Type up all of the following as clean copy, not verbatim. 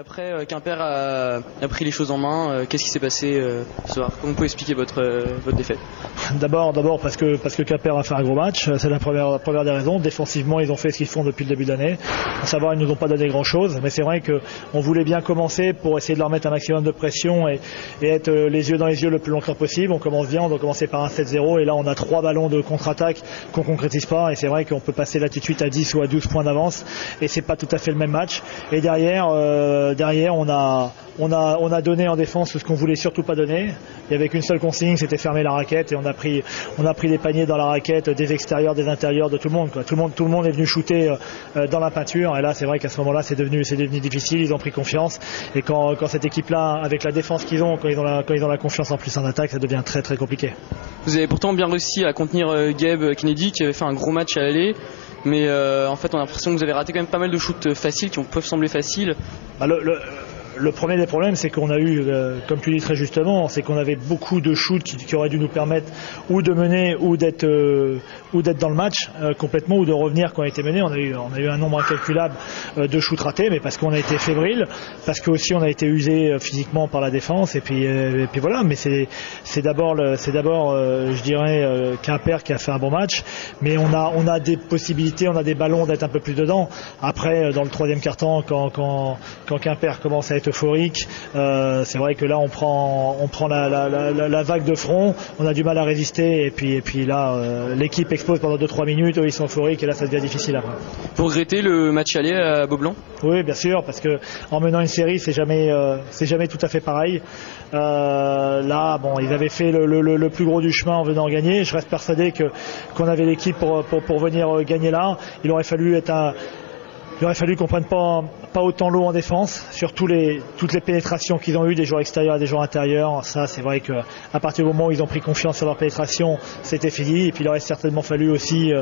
après, Quimper a pris les choses en main. Qu'est-ce qui s'est passé ce soir? Comment vous pouvez expliquer votre défaite? D'abord parce que Quimper a fait un gros match, c'est la première des raisons. Défensivement, ils ont fait ce qu'ils font depuis le début de l'année. À savoir, ils nous ont pas donné grand-chose, mais c'est vrai qu'on voulait bien commencer pour essayer de leur mettre un maximum de pression et être les yeux dans les yeux le plus longtemps possible. On commence bien, on doit commencer par un 7-0 et là on a 3 ballons de contre-attaque qu'on concrétise pas et c'est vrai qu'on peut passer là tout de suite à 10 ou à 12 points d'avance et c'est pas tout à fait le même match. Et derrière on a donné en défense ce qu'on voulait surtout pas donner. Il y avait qu'une seule consigne, c'était fermer la raquette et on a pris des paniers dans la raquette, des extérieurs, des intérieurs, de tout le monde, quoi. Tout le monde est venu shooter dans la peinture et là c'est vrai qu'à ce moment-là c'est devenu difficile, ils ont pris confiance et quand cette équipe-là, avec la défense qu'ils ont, quand ils ont la confiance en plus en attaque, ça devient très très compliqué. Vous avez pourtant bien réussi à contenir Gabe Kennedy qui avait fait un gros match à l'aller, mais en fait on a l'impression que vous avez raté quand même pas mal de shoots faciles qui peuvent sembler faciles. Le premier des problèmes, c'est qu'on a eu, comme tu dis très justement, c'est qu'on avait beaucoup de shoots qui auraient dû nous permettre ou de mener ou d'être dans le match complètement ou de revenir quand on était mené. On a eu un nombre incalculable de shoots ratés, mais parce qu'on a été fébrile, parce que aussi on a été usé physiquement par la défense et puis voilà. Mais c'est d'abord je dirais Quimper qui a fait un bon match, mais on a des possibilités, on a des ballons d'être un peu plus dedans. Après dans le troisième quart-temps, quand Quimper commence à être euphorique, c'est vrai que là on prend la vague de front, on a du mal à résister et puis là l'équipe explose pendant 2-3 minutes, eux ils sont euphoriques et là ça devient difficile après. Vous regrettez le match aller à Beaublanc? Oui bien sûr, parce que en menant une série c'est jamais tout à fait pareil. Là bon, ils avaient fait le plus gros du chemin en venant gagner. Je reste persuadé qu'on avait l'équipe pour venir gagner là. Il aurait fallu qu'on prenne pas autant l'eau en défense sur toutes les pénétrations qu'ils ont eues des joueurs extérieurs et des joueurs intérieurs. Ça, c'est vrai qu'à partir du moment où ils ont pris confiance sur leur pénétration, c'était fini. Et puis il aurait certainement fallu aussi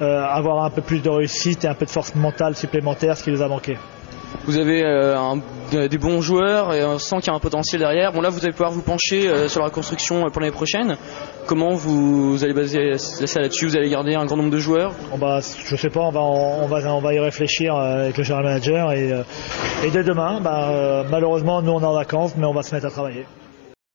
avoir un peu plus de réussite et un peu de force mentale supplémentaire, ce qui nous a manqué. Vous avez des bons joueurs et on sent qu'il y a un potentiel derrière. Bon là vous allez pouvoir vous pencher sur la reconstruction pour l'année prochaine. Comment vous allez baser ça là-dessus? Vous allez garder un grand nombre de joueurs? Je sais pas, on va y réfléchir avec le general manager et dès demain, malheureusement nous on est en vacances mais on va se mettre à travailler.